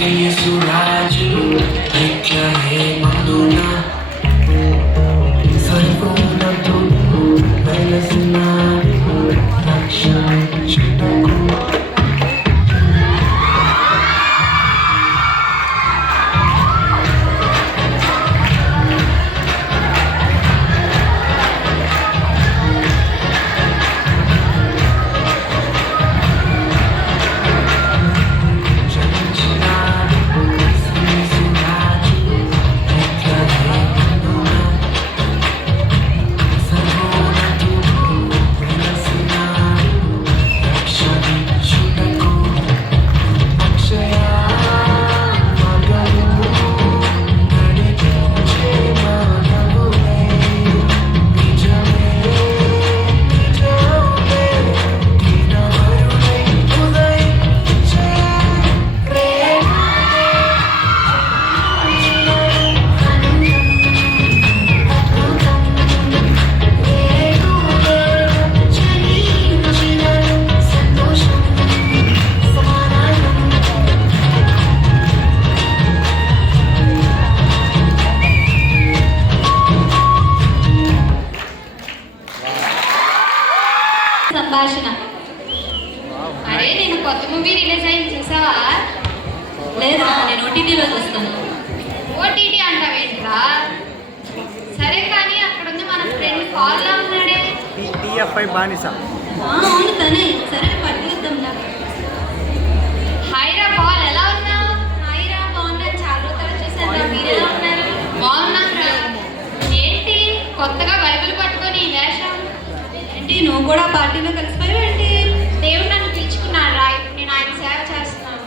శ్రీసురాజు విగ్రహే మందున సర్వోన్నతు వెలసినాడు రక్షించుటకు. సంభాషణ. అరే నేను కొత్త మూవీ రిలీజ్ అయింది చూసావా? లేదా నేను ఓటీటీలో చూస్తాను. ఓటీటీ అంటావేంట్రా? సరే కానీ అక్కడ ఉంది మన ఫ్రెండ్ కాల్లో ఉన్నాడే. టీఎఫ్ఐ బానిస. అవును తనే. సరే పట్టుకొద్దాం. హాయ్రా పాల్, ఎలా ఉన్నావు? హాయిరా, బాగున్నాను. చాలా రోజులు చూసాను. మీరు ఎలా ఉన్నారు? బాగున్నాంరా. ఏంటి కొత్తగా బైబిల్ పట్టుకొని ఈ వేషం? ఏంటి నువ్వు కూడా పార్టీలో కలిసిపోయావు ఏంటి? దేవుడు నన్ను పిలుచుకున్నాడు రా, ఇప్పుడు నేను ఆయన సేవ చేస్తున్నాను.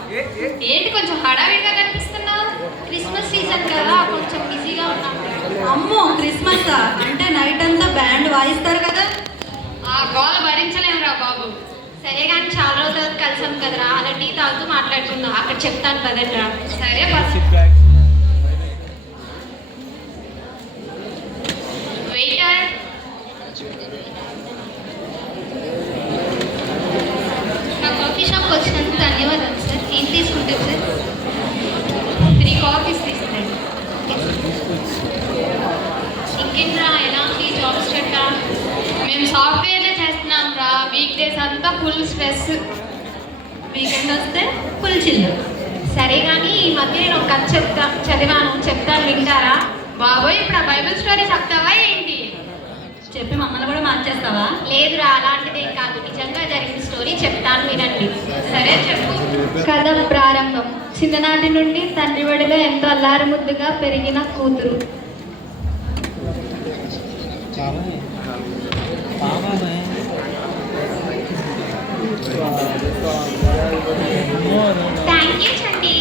ఏంటి కొంచెం హడావిడిగా కనిపిస్తున్నావు? క్రిస్మస్ సీజన్ కదా, కొంచెం బిజీగా ఉన్నాను. అమ్మో, క్రిస్మస్ అంటే నైట్ అంతా బ్యాండ్ వాయిస్తారు కదా. ఆ గోల భరించలేమురా బాబు. సరే కానీ చాలా రోజులు కలిసాం కదరా, అలా టీ తాగుతూ మాట్లాడుకుందాం. అక్కడ చెప్తాను పదండ్రా. సరే వెయిటర్, నా కాఫీ షాప్కి వచ్చినందుకు ధన్యవాదాలు సార్. ఏం తీసుకుంటారు సార్? 3 కాఫీస్ తీసుకురండి. ఇంకేంట్రా, ఎలా ఉంది జాబ్ స్టెట్టా? మేము సాఫ్ట్వేర్లో చేస్తున్నాం రా. వీక్ డేస్ అంతా ఫుల్ స్ట్రెస్, వీకెండ్ వస్తే ఫుల్ చిల్లు. సరే కానీ ఈ మధ్య నేను ఒక కథ చెప్తాను వింటారా? బాబోయ్, ఇప్పుడు ఆ బైబిల్ స్టోరీ చెప్తావా ఏంటి? చెప్పి మమ్మల్ని కూడా మార్చేస్తావా? లేదురా, అలాంటిదేం కాదు, నిజంగా జరిగిన స్టోరీ చెప్తాను వినండి. సరే చెప్పు. కథ ప్రారంభం. చిన్ననాటి నుండి తండ్రి ఒడిలో ఎంతో అల్లారు ముద్దుగా పెరిగిన కూతురు. థ్యాంక్ యూ చండి.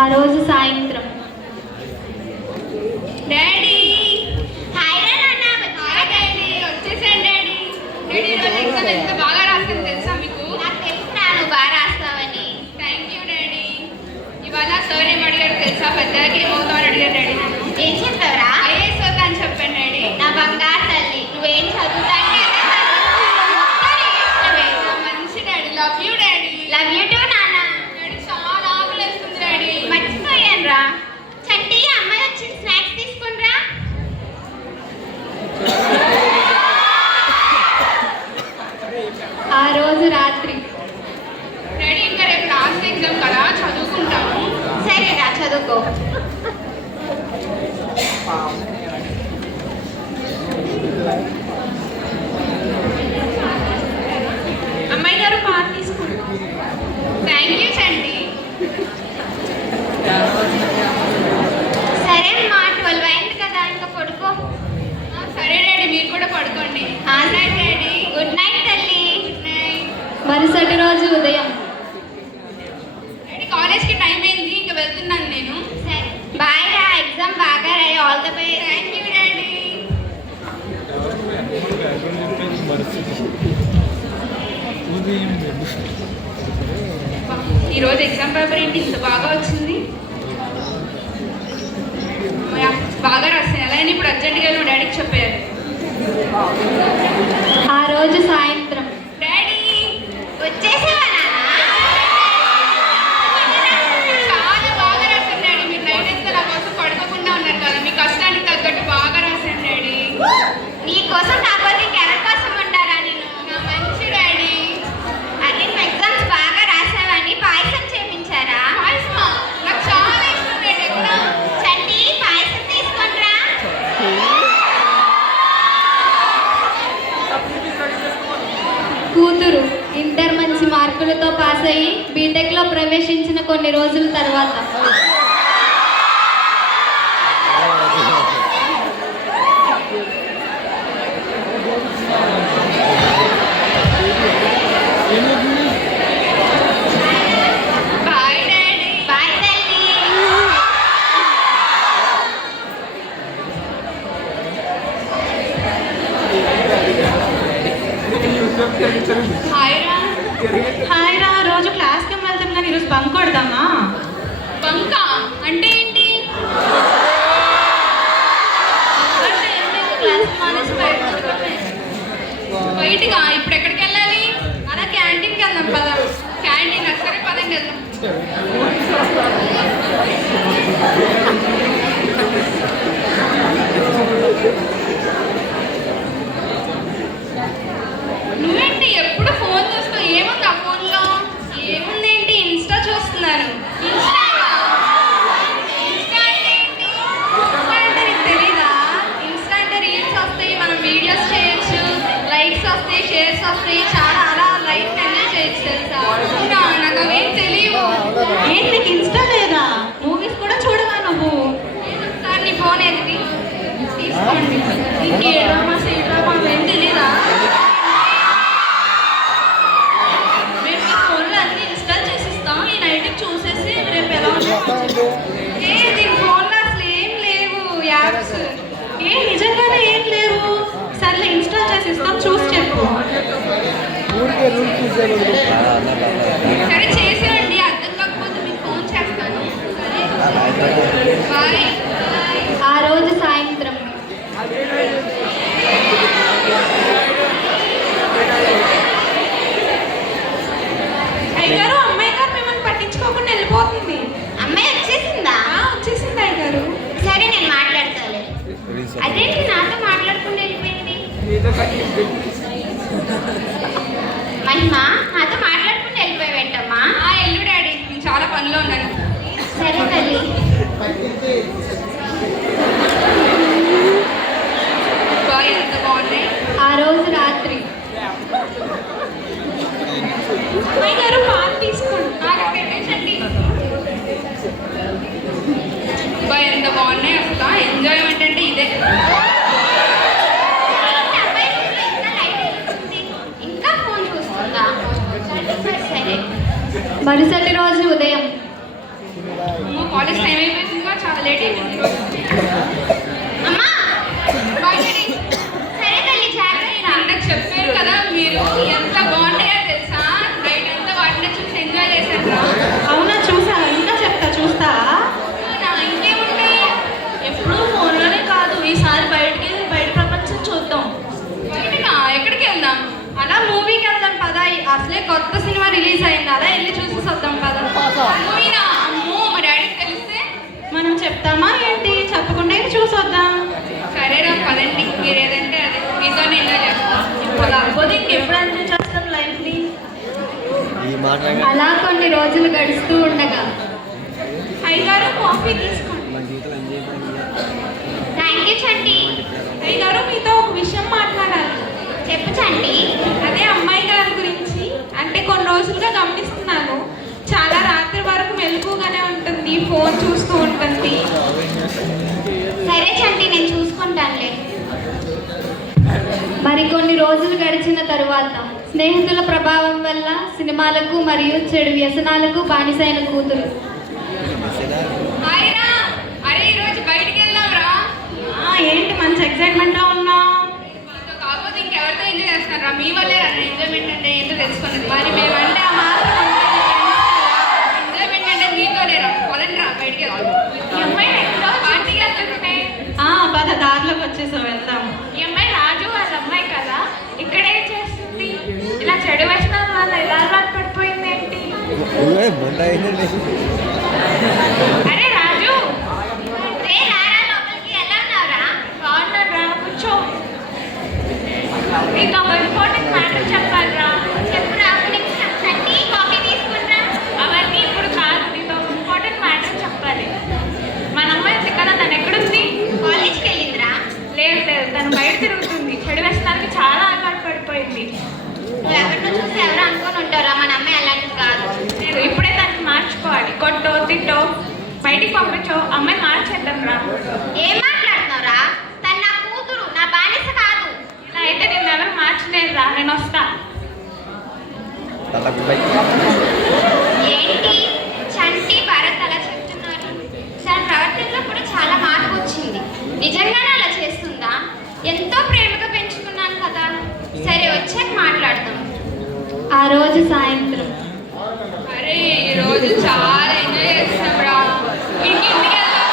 ఆ రోజు సాయంత్రం డాడీ, హాయ్ రా నాన్న. హాయ్ డాడీ, వచ్చేసాను డాడీ. డాడీ, ఈరోజు ఎగ్జామ్ ఎంత బాగా రాసింది తెలుసా మీకు? నాకు తెలుసురా, నువ్వు బాగా రాస్తావని. Thank you daddy. ఇవాళ సార్ ఏం అడిగారు తెలుసా? పెద్దగా ఏమవుతావు అని అడిగారు డాడీ. నన్ను ఏం చెప్పారా? ఐఏఎస్ అవుతా అని చెప్పాను డాడీ. నా బంగారు తల్లి, నువ్వేం చదువుతాను మంచి daddy. Love you daddy. Love you two నాన్న. డాడీ, చాలా ఆకలిస్తుంది డాడీ. మర్చిపోయాను రా. చంటి, అమ్మాయి వచ్చిన స్నాక్స్ తీసుకునిరా. ఆ రోజు రాత్రి డాడీ, ఇంకా రేపు లాస్ట్ ఎగ్జామ్ కదా, చదువుకుంటాము. సరేరా, చదువుకో. అమ్మాయి గారు పాలు తీసుకుంటాం. థ్యాంక్ యూ చండి. సరే అమ్మా, 12 అయింది కదా, ఇంకా పడుకో. సరే డాడీ, మీరు కూడా పడుకోండి. డాడీ, గుడ్ నైట్ తల్లి. Good night. మరుసటి రోజు ఉదయం డాడీ, కాలేజ్కి టైం అయింది, ఇంకా వెళ్తున్నాను నేను. సరే బాయ్ రా. ఎగ్జామ్ బాగా రాయి. All the best. Thank you daddy. ఈరోజు ఎగ్జామ్ పేపర్ ఏంటి ఇంత బాగా వచ్చింది? బాగా రాస్తాను. ఎలా అయినా ఇప్పుడు అర్జెంట్గా డాడీకి చెప్పారు. ఆ రోజు సాయంత్రం డాడీ, మార్కులతో పాస్ అయ్యి బీటెక్లో ప్రవేశించిన కొన్ని రోజుల తర్వాత బాయ్ డాడీ. బాయ్ తల్లి. హాయ్ రా. హాయ్ రా, రోజు క్లాస్కి వెళ్తాం కానీ ఈరోజు బంక్ కొడదామా? బంక అంటే ఏంటి? బయటగా ఇప్పుడు ఎక్కడికి వెళ్ళాలి? అలా క్యాంటీన్కి వెళ్దాం పద. క్యాంటీన్ సరే పదండి వెళ్దాం. నువ్వేంటి ఎప్పుడు ఫోన్ చూస్తావు? ఏముంది ఆ ఫోన్లో? ఏముందేంటి? ఇన్స్టా చూస్తున్నాను. ఇన్స్టా అంటే ఏంటి? ఇన్స్టా అంటే నీకు తెలీదా? ఇన్స్టా అంటే రీల్స్ వస్తాయి, మనం వీడియోస్ చేయొచ్చు, లైక్స్ వస్తాయి, షేర్స్ వస్తాయి, చాలా అలా లైఫ్ ఎంజాయ్ చేయొచ్చు తెలుసా? అవునా? నాకు అవేం తెలియవు. ఏంటి నీకు ఇన్స్టా లేదా? మూవీస్ కూడా చూడవా నువ్వు? సార్ నీ ఫోన్ ఏది? తీసుకోండి. నీకు ఏ డ్రామా సీ డ్రామా అవేం తెలీదా? మేము మీ ఫోన్లో అన్ని ఇన్స్టాల్ చేసిస్తాం. ఈ నైట్కి చూసేసి రేపు ఎలా ఉంటాం? ఏ దీని ఫోన్లో అసలు ఏం లేవు యాప్స్. ఏ నిజంగానే ఏం లేవు? సర్లే ఇన్స్టాల్ చేసి ఇస్తాం, చూసి చెప్పు. సరే చేసేయండి. అర్థం కాకపోతే మీకు ఫోన్ చేస్తాను. సరే బాయ్. ఆ రోజు సాయంత్రం అయ్యగారు, అమ్మాయి గారు మిమ్మల్ని పట్టించుకోకుండా వెళ్ళిపోతుంది. అమ్మాయి వచ్చేసిందా? వచ్చేసింది అయ్యగారు. సరే నేను మాట్లాడతాలే. అదేంటి నాతో మాట్లాడకుండా వెళ్ళిపోయింది? మహిమ నాతో మాట్లాడకుండా వెళ్ళిపోయావేంటమ్మా? ఎల్లు డాడీ, నేను చాలా పనిలో ఉన్నాను. సరే తల్లి. బాయ్, ఎంత బాగున్నాయి. ఆ రోజు రాత్రి అమ్మాయి గారు పాలు తీసుకోండి. నాకు పెట్టేసండి. బాయ్, ఎంత బాగున్నాయి అసలు. ఎంజాయ్మెంట్ అంటే ఇదే. ఇంకా ఫోన్ చూస్తుందా? సరే. మరుసటి రోజు ఉదయం కాలేజ్ టైం అయిపోయింది, ఇంకా చాలా లేట్ అయిపోయింది. అమ్మా బాయ్ డాడీ. సరే తల్లి, జాగ్రత్త. నాకు చెప్పారు కదా మీరు ఎంత బాగుంటాయో తెలుసా? నైట్ అంతా వాటిని చూసి ఎంజాయ్ చేశాను. అవునా, చూసా. ఇంకా చెప్తా, చూస్తా. ఇంకేముంటాయి? ఎప్పుడూ ఫోన్లోనే కాదు, ఈసారి బయట ప్రపంచం చూద్దాం. బయటకా? ఎక్కడికి వెళ్దాం? అలా మూవీకి వెళ్దాం పదా. అసలే కొత్త సినిమా రిలీజ్ అయింది, అలా వెళ్ళి చూసి వద్దాం పదా. పోయినా అమ్మో మా డాడీకి తెలిస్తే? మనం చెప్తామా ఏంటి? చెప్పకుండా చూసి వద్దాం. సరేరా పదండి, మీరు ఏదంటే అదే. మీతోనే ఎంజాయ్ చేస్తాం. ఇప్పుడు కాకపోతే ఇంకెప్పుడు ఎంజాయ్ చేస్తాం లైఫ్ని. అలా కొన్ని రోజులు గడుస్తూ ఉండగా అయ్యగారు, కాఫీ తీసుకోండి. థ్యాంక్ యూ చంటి. అయ్యగారు, మీతో ఒక విషయం మాట్లాడాలి. చెప్పు చంటి. అదే అమ్మాయి గారి గురించి. అంటే కొన్ని రోజులుగా గమనిస్తున్నాను, చాలా రాత్రి వరకు మెలకుగానే ఉంటుంది, ఫోన్ చూస్తూ ఉంటుంది. సరే చంటి, నేను చూసుకుంటానులే. మరికొన్ని రోజులు గడిచిన తరువాత స్నేహితుల ప్రభావం వల్ల సినిమాలకు మరియు చెడు వ్యసనాలకు బానిసైన కూతురు హాయ్ రా. అరే ఈరోజు బయటికి వెళ్దాంరా. ఏంటి మంచి ఎక్సైట్మెంట్లో ఉన్నావు? మీతో కాకపోతే ఇంకెవరితో ఎంజాయ్ చేస్తున్నారా? మీ వల్లే ఎంజాయ్మెంట్ అంటే ఏంటో తెలుసుకున్నది. మరి మేమంటే ఆ మాత్రం ఎంజాయ్మెంట్ అంటే మీతోనేరా. పొలండి రా, బయటికి వెళ్దాం. ఈ అమ్మాయి పార్టీకి వెళ్తుంటే పద, దారిలోకి వచ్చేసావు, వెళ్దాం. ఈ అమ్మాయి రాజు వాళ్ళ అమ్మాయి కదా, ఇక్కడే చేస్తుంది. ఇలా చెడు వ్యసనం వల్ల ఎలా అలవాటు పడిపోయింది ఏంటి? అరే రాజు, రే రారా లోపలికి. ఎలా ఉన్నావురా? బాగున్నాను రా, కూర్చో. నీకు ఒక ఇంపార్టెంట్ మ్యాటర్ చెప్పాలిరా. చెప్పురా. చట్నీ కాఫీ తీసుకున్నా. అవన్నీ ఇప్పుడు కాదు, నీతో ఒక ఇంపార్టెంట్ మ్యాటర్ చెప్పాలి. మన అమ్మాయి ఉంది కదా, తను ఎక్కడుంది? కాలేజ్కి వెళ్ళిందిరా. లేదు లేదు, తను బయట తిరుగుతుంది. చెడు వ్యసనానికి చాలా అలవాటు పడిపోయింది. నువ్వు ఎవరినో చూసి ఎవరు అనుకొని ఉంటారా? మన అమ్మాయి అలాంటి పంపించు, అమ్మాయి మార్చేద్దాం రా. ఏం మాట్లాడుతున్నావురా? తను నా కూతురు, నా బానిస కాదు. ఇలా అయితే నేను ఎవరు మార్చలేదు రా, నేను వస్తా. ఏంటి చంటి భరత్ అలా చెప్తున్నారు? తన ప్రవర్తనలో కూడా చాలా మార్పు వచ్చింది. నిజంగానే అలా చేస్తుందా? ఎంతో ప్రేమగా పెంచుకున్నాను కదా. సరే వచ్చాక మాట్లాడదాం. ఆ రోజు సాయంత్రం అరే ఈ రోజు చాలా ఎంజాయ్ చేస్తాం రా. ఇంటికి వెళ్దాం.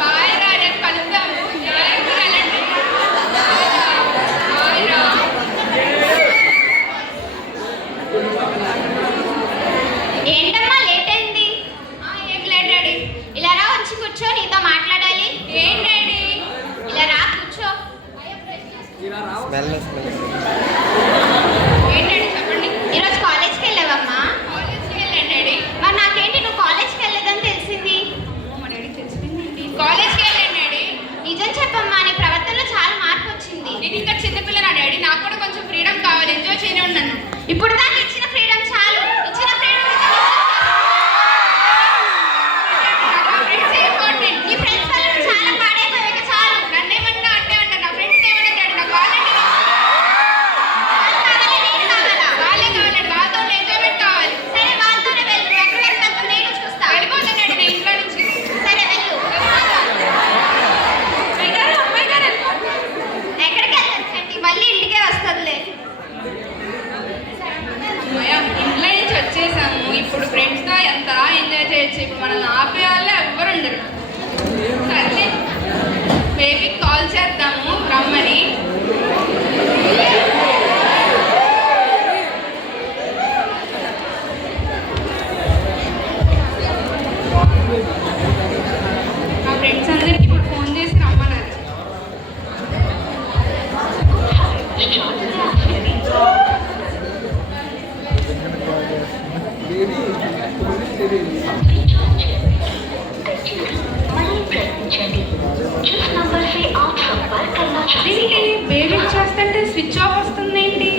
బాయ్ రా, రేపు కలుద్దాము. జాగ్రత్తగా వెళ్ళండి. బాయ్ రా. ఏంటమ్మా లేట్ అయింది? ఏం లేట్ డాడీ. ఇలా రా, వచ్చి కూర్చో, నీతో మాట్లాడాలి. ఏం డాడీ? ఇలా రా, కూర్చో. ఏంటండి చెప్పండి. ఈరోజు కాలేజ్కి వెళ్ళావమ్మా? కాలేజ్కి వెళ్ళాను డాడీ. మరి నాకేంటి నువ్వు కాలేజ్కి వెళ్ళదని తెలిసింది? మా డాడీ తెలిసిపోయిందండి. కాలేజ్కి వెళ్ళాను డాడీ. నిజం చెప్పమ్మా, నీ ప్రవర్తనలో చాలా మార్పు వచ్చింది. నేను ఇంకా చిన్నపిల్లనా డాడీ, నాకు కూడా కొంచెం ఫ్రీడమ్ కావాలి. ఎంజాయ్ చేయని ఉన్నాను. ఇప్పుడు దాకా ఇచ్చిన ఫ్రీడమ్ చాలు. ఇచ్చిన ఫ్రీడమ్ నీ ఫ్రెండ్స్ వల్ల చాలా పాడైపోయాక చాలు. నన్నేమన్నా అంటే అంట, నా ఫ్రెండ్స్ ఏమన్నా డాడీ, నాకు కావాలంటే వాళ్ళే కావాలండి. వాళ్ళతో ఎంజాయ్మెంట్ కావాలి. సరే వాళ్ళతోనే వెళ్ళు. ఎక్కడ వెళ్తావు నేను చూస్తా. వెళ్ళిపోతాను డాడీ నేను ఇంట్లో నుంచి. సరే వెళ్ళు. అమ్మాయి గారు ఎక్కడికి వెళ్ళాను చంటి? మళ్ళీ ఇంటికే వస్తుందిలే. ఇంట్లో నుంచి వచ్చేసాము. ఇప్పుడు ఫ్రెండ్స్తో ఎంత ఎంజాయ్ చేయొచ్చు. ఇప్పుడు మనల్ని ఆపే వాళ్ళే ఎవ్వరు ఉండరు. సరే బేబీకి కాల్ చేద్దాము రమ్మని. మా ఫ్రెండ్స్ అందరికి ఇప్పుడు ఫోన్ చేసి రమ్మన్నారు. ఏంటి బేబీ చేస్తుంటే స్విచ్ ఆఫ్ వస్తుందేంటి?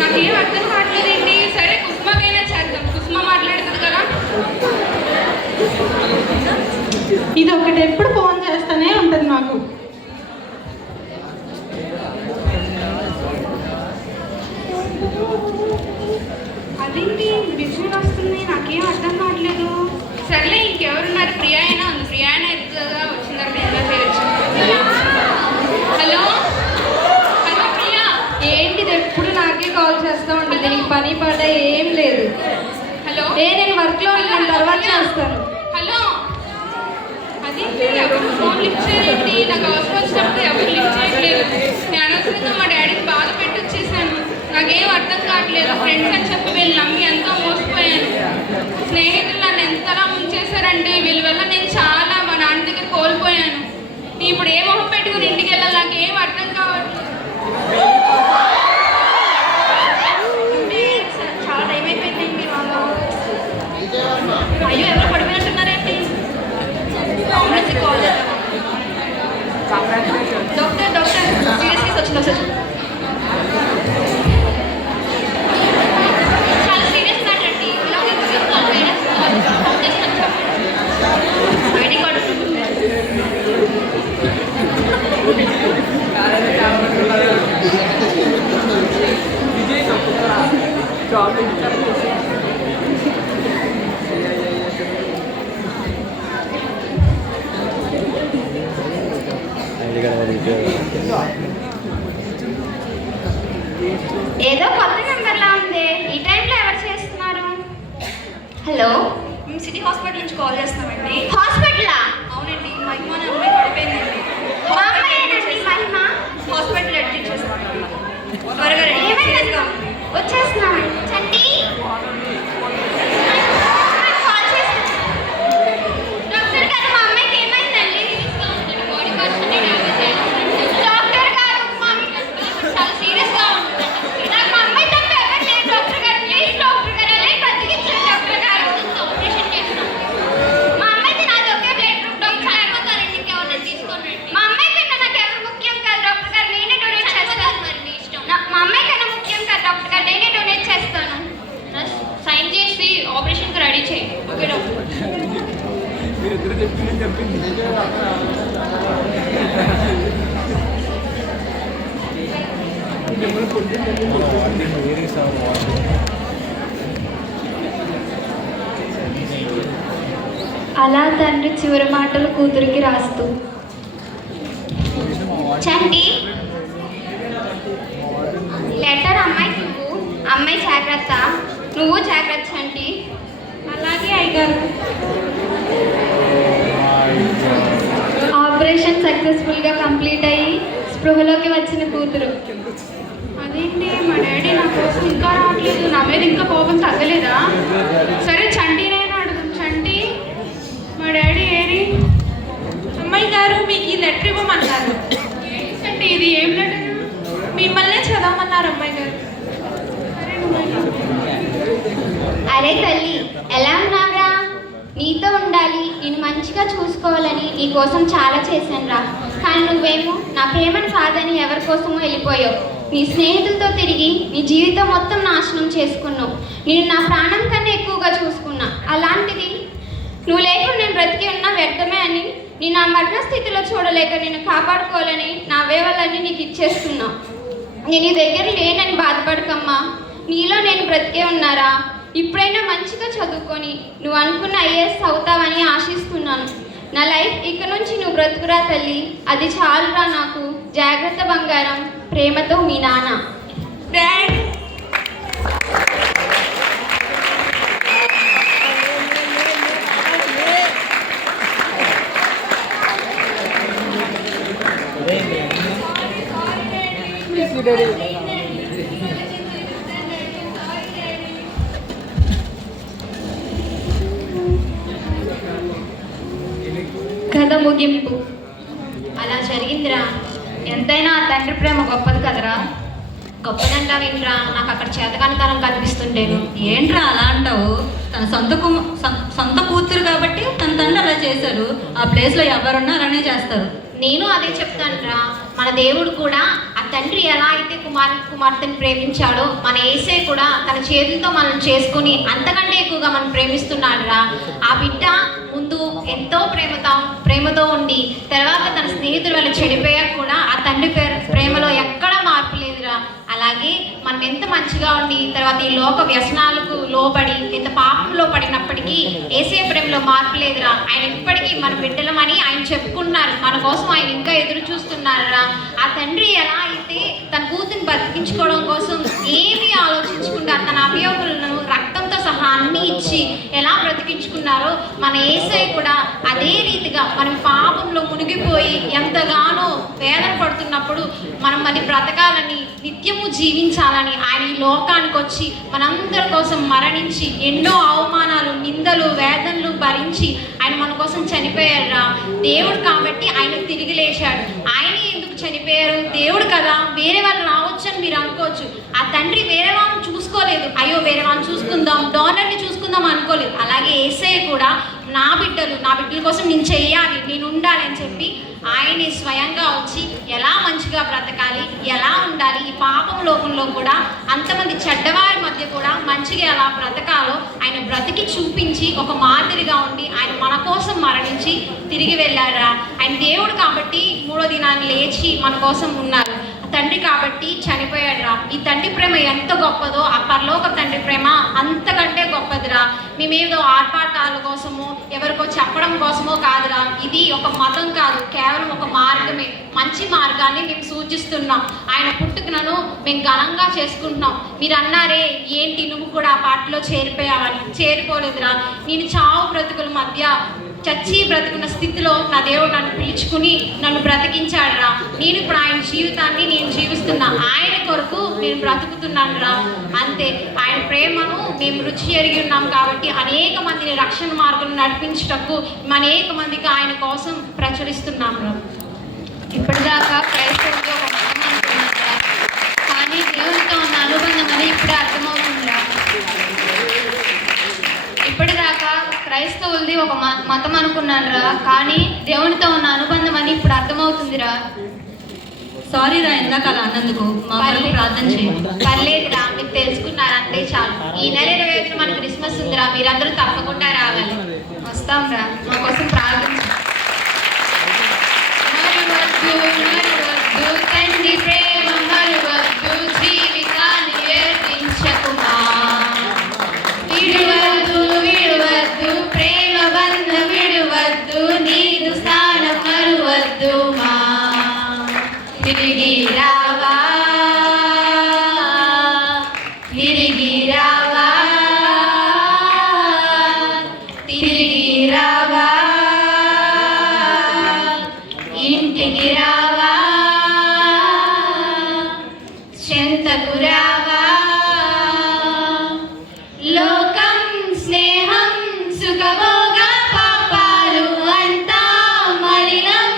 నాకేం అర్థం కావట్లేదేంటి. సరే కుస్మకైనా చేద్దాం, కుస్మ మాట్లాడుతుంది కదా. ఇది ఒకటి ఎప్పుడు ఫోన్ చేస్తూనే ఉంటుంది నాకు. అదేంటి బిజీ వస్తుంది, నాకేం అర్థం కావట్లేదు. సర్లే ఇంకెవరున్నారు? ప్రియా అయినా ఉంది. ప్రియా అయినా ఎదుగుగా వచ్చిన తర్వాత ఎంజాయ్ చేయొచ్చు. Hello hello Priya. ఏంటిది ఎప్పుడు నాకే కాల్ చేస్తూ ఉంటుంది, నీకు పని పాట ఏం లేదు. హలో నేను వర్క్లో ఉన్నాను, తర్వాత చేస్తాను. హలో అదేంటి ఎవరు ఫోన్ లిఫ్ట్ చేయండి? నాకు అవసరం వచ్చినప్పుడు ఎవరు లిఫ్ట్ చేయట్లేదు. నేను అనవసరంగా మా డాడీకి బాధ పెట్టి వచ్చేసాను. నాకేం అర్థం కావట్లేదు. ఫ్రెండ్స్ అని చెప్పి వీళ్ళు నమ్మి ఎంతో మోసపోయాను. స్నేహితులు నన్ను ఎంతలా ముంచేశారంటే వీళ్ళ వల్ల నేను చాలా మా నాన్న దగ్గర కోల్పోయాను. ఇప్పుడు ఏ మొహం పెట్టుకుని ఇంటికి వెళ్ళాలి నాకేం అర్థం కావట్లేదు. చాలా టైం అయిపోయింది. మీరు అయ్యో ఎవరో పడిపోయినట్టున్నారేంటి? నుంచి కాల్ చేద్దాం. డాక్టర్ డాక్టర్ సీరియస్గా వచ్చింది సార్. చాలా సీరియస్ మ్యాటర్ అండి. ఐడి కార్డు ఏదో కొత్త నెంబర్లా ఉంది. ఈ టైంలో ఎవరు చేస్తున్నారు? హలో, మేము సిటీ హాస్పిటల్ నుంచి కాల్ చేస్తామండి. హాస్పిటలా? అవునండి, మహిమ అనే అమ్మాయి పడిపోయిందండి. మా అమ్మాయేనండి మహిమ. హాస్పిటల్ అడ్మిట్ చేస్తాం. త్వరగా రండి. ఏమైంది? వచ్చేస్తున్నామండి. చంటి కాల్ చేసి డాక్టర్ గారు మా అమ్మాయికి ఏమైందండి? బాడీ పార్ట్స్ అన్ని డ్యామేజ్ అయ్యాయి. డాక్టర్ గారు మా చాలా సీరియస్గా ఉంటుంది. నాకు మా అమ్మాయి తప్ప ఎవరు లేరు డాక్టర్ గారు. ప్లీజ్ డాక్టర్ గారు అలా బతికించండి డాక్టర్ గారు. ఆపరేషన్ చేస్తున్నాం. మా అమ్మాయికి నాది ఒకే బ్లడ్ గ్రూప్ డాక్టర్ గారు. ఇంకెవరైనా తీసుకోండి. మా అమ్మాయి కన్నా నాకు ఎవరు ముఖ్యం కాదు డాక్టర్ గారు. నేనే డొనేట్ చేస్తాను. మా అమ్మాయి కన్నా ముఖ్యం కాదు డాక్టర్ గారు. నేనే డొనేట్ అలా తండ్రి చివరి మాటలు కూతురికి రాస్తూ, చంటి లెటర్ అమ్మాయికి ఇవ్వు. అమ్మాయి జాగ్రత్త, నువ్వు జాగ్రత్త చంటి. అలాగే అయ్యగారు. ఆపరేషన్ సక్సెస్ఫుల్గా కంప్లీట్ అయ్యి స్పృహలోకి వచ్చిన కూతురు. అదేంటి మా డాడీ నా కోసం ఇంకా రావట్లేదు, నా మీద ఇంకా కోపం తగ్గలేదా? సరే చంటినైనా అడుగు. చంటి, మా డాడీ ఏరి? అమ్మాయి గారు మీకు ఈ లెటర్ ఇవ్వమన్నారు. ఏంటంటే ఇది ఏం లెటర్? మిమ్మల్నే చదవమన్నారు అమ్మాయి గారు. అరే తల్లి, ఎలా ఉన్నావురా? నీతో ఉండాలి, నేను మంచిగా చూసుకోవాలని నీ కోసం చాలా చేశాను రా. కానీ నువ్వేమో నా ప్రేమను కాదని ఎవరి కోసమో వెళ్ళిపోయావు. నీ స్నేహితులతో తిరిగి నీ జీవితం మొత్తం నాశనం చేసుకున్నావు. నేను నా ప్రాణం కన్నా ఎక్కువగా చూసుకున్నా. అలాంటిది నువ్వు లేకుండా నేను బ్రతికి ఉన్నా వ్యర్థమే అని నేను నా మరణ స్థితిలో చూడలేక నేను కాపాడుకోవాలని నా అవయవాలన్నీ నీకు ఇచ్చేస్తున్నా. నేను నీ దగ్గర లేనని బాధపడకమ్మా. నీలో నేను బ్రతికే ఉన్నారా? ఇప్పుడైనా మంచిగా చదువుకొని నువ్వు అనుకున్న ఐఏఎస్ అవుతావని ఆశిస్తున్నాను. నా లైఫ్ ఇక నుంచి నువ్వు బ్రతుకురా తల్లి, అది చాలురా నాకు. జాగ్రత్త బంగారం. ప్రేమతో మీ నాన్న. డాడ్, కథ ముగింపు. అలా జరిగిందిరా. ఎంతైనా ఆ తండ్రి ప్రేమ గొప్పది కదరా. గొప్పదంటా వినరా, నాకు అక్కడ చేతకానితనం కనిపిస్తుంటేను. ఏంట్రా అలా అంటావు? తన సొంత కూతురు కాబట్టి తన తండ్రి అలా చేశారు. ఆ ప్లేస్లో ఎవరున్నా అలానే చేస్తారు. నేను అదే చెప్తానురా. మన దేవుడు కూడా ఆ తండ్రి ఎలా అయితే కుమార్తెను ప్రేమించాడో మన యేసయ్య కూడా తన చేతులతో మనం చేసుకుని అంతకంటే ఎక్కువగా మనం ప్రేమిస్తున్నాడు రా. ఆ బిడ్డ ముందు ఎంతో ప్రేమతో ఉండి తర్వాత తన స్నేహితుల వల్ల చెడిపోయాక కూడా ఆ తండ్రి ప్రేమలో ఎక్కడ మార్పు లేదురా. అలాగే మనం ఎంత మంచిగా ఉండి తర్వాత ఈ లోక వ్యసనాలకు లోబడి ఎంత పాపంలో పడినప్పటికీ యేసయ్య ప్రేమలో మార్పు లేదురా. ఆయన ఇప్పటికీ మన బిడ్డలమని ఆయన చెప్పుకున్నారు. మన కోసం ఆయన ఇంకా ఎదురు చూస్తున్నారా. ఆ తండ్రి ఎలా అయితే తన కూతురిని బతికించుకోవడం కోసం ఏమీ ఆలోచించకుండా తన అవయవాలను రక్తంతో సహా అన్ని ఇచ్చి ఎలా బ్రతికించుకున్నారో మన యేసయ్య కూడా అదే రీతిగా మనం పాపంలో మునిగిపోయి ఎంతగానో వేదన పడుతున్నప్పుడు మనం మరి బ్రతకాలని నిత్యము జీవించాలని ఆయన ఈ లోకానికి వచ్చి మనందరి కోసం మరణించి ఎన్నో అవమానాలు నిందలు వేదనలు భరించి ఆయన మన కోసం చనిపోయారా. దేవుడు కాబట్టి ఆయన తిరిగి లేచాడు. ఆయన ఎందుకు చనిపోయారు? దేవుడు కదా, వేరే వాళ్ళు రావచ్చు అని మీరు అనుకోవచ్చు. ఆ తండ్రి వేరే వాళ్ళని చూసుకోలేదు. అయ్యో వేరే వాళ్ళని చూసుకుందాం, డోనర్ని చూసుకుందాం అనుకోలేదు. అలాగే యేసయ్య కూడా నా బిడ్డల కోసం నేను చెయ్యాలి, నేను ఉండాలి అని చెప్పి ఆయనే స్వయంగా వచ్చి ఎలా మంచిగా బ్రతకాలి, ఎలా ఉండాలి, ఈ పాపం లోకంలో కూడా అంతమంది చెడ్డవారి మధ్య కూడా మంచిగా ఎలా బ్రతకాలో ఆయన బ్రతికి చూపించి ఒక మాదిరిగా ఉండి ఆయన మన కోసం మరణించి తిరిగి వెళ్ళారా. ఆయన దేవుడు కాబట్టి మూడో దినాన్ని లేచి మన కోసం ఉన్నారు. తండ్రి కాబట్టి చనిపోయాడురా. ఈ తండ్రి ప్రేమ ఎంత గొప్పదో ఆ పరలోక తండ్రి ప్రేమ అంతకంటే గొప్పదిరా. మేమేదో ఆర్పాటాల కోసమో ఎవరికో చెప్పడం కోసమో కాదురా. ఇది ఒక మతం కాదు, కేవలం ఒక మార్గమే. మంచి మార్గాన్ని మేము సూచిస్తున్నాం. ఆయన పుట్టుకను మేము ఘనంగా చేసుకుంటున్నాం. మీరు అన్నారే ఏంటి నువ్వు కూడా ఆ పాటలో చేరిపోయావని. చేరిపోలేదురా. నేను చావు బ్రతుకుల మధ్య చచ్చి బ్రతుకున్న స్థితిలో నా దేవుడు నన్ను పిలుచుకుని నన్ను బ్రతికించాడురా. నేను ఇప్పుడు ఆయన జీవితాన్ని నేను జీవిస్తున్నా. ఆయన కొరకు నేను బ్రతుకుతున్నాను రా. అంతే. ఆయన ప్రేమను మేము రుచి ఎరిగి ఉన్నాం కాబట్టి అనేక మందిని రక్షణ మార్గం నడిపించుటకు అనేక మందికి ఆయన కోసం ప్రచురిస్తున్నాం రా. ఇప్పటిదాకా క్రైస్తవులతో ఒక మతం అనుకున్నారా, కానీ దేవునితో ఉన్న అనుబంధం అని ఇప్పుడే అర్థమవుతుందిరా. ఇప్పటిదాకా క్రైస్తవులది ఒక మతం అనుకున్నానురా, కానీ దేవునితో ఉన్న అనుబంధం అని ఇప్పుడు అర్థమవుతుందిరా. సారీ రా ఇందాక అలా అన్నందుకు. మా కొరకు ప్రార్థన చేయండి. పర్లేదురా, మీరు తెలుసుకున్నారు అంతే చాలు. ఈ నెల 25న మన క్రిస్మస్ వస్తుందిరా, మీరందరూ తప్పకుండా రావాలి. వస్తాం రా, మా కోసం ప్రార్థించు. మరువద్దు మరువద్దు తండ్రి ప్రేమ మరువద్దు, జీవితాన్ని వ్యర్థించకుమా. విడువద్దు విడువద్దు ప్రేమ బంధం విడువద్దు, నీదు స్థానం మరువద్దు మా. తిరిగి రావా తిరిగి రావా తిరిగి రావా, ఇంటికి రావా, చెంతకు రావా. లోకం స్నేహం సుఖభోగ పాపాలు అంతా మలినం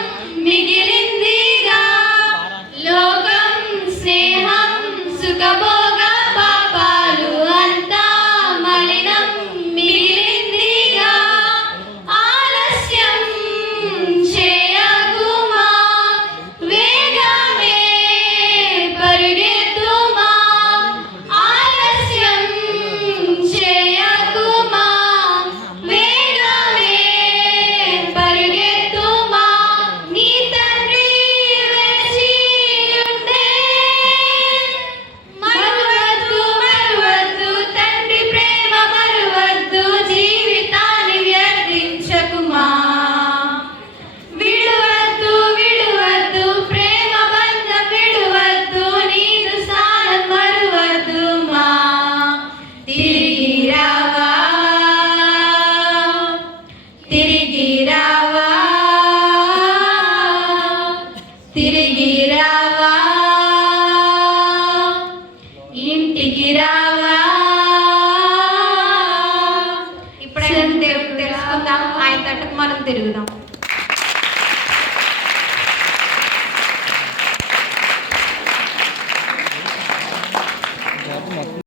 మిగిలిందిగా. లోకం స్నేహం సుఖభోగ పాపాలు అంతా మలినం మిగిలిందిగా. ఆలస్యం చేయకుమా, వేగమే పరుగెత్తుమా. ఆలస్యం చేయకుమా, వేగమే పరుగెత్తుమా. నీ తండ్రి వేచి ఉంటే మరువద్దు మరువద్దు తండ్రి ప్రేమ మరువద్దు, జీవితాన్ని వ్యర్థించకుమా. విడువద్దు విడువద్దు ప్రేమ బంధం విడువద్దు, నీదు స్థానం మరువద్దు మా. తిరిగి రావా తిరిగి రావా తిరిగి రావా, ఇంటికి రావా. ఇప్పుడైనా దేవుడు తెలుసుకుందాం, ఆయన తట్టుకు మనం తిరుగుదాం.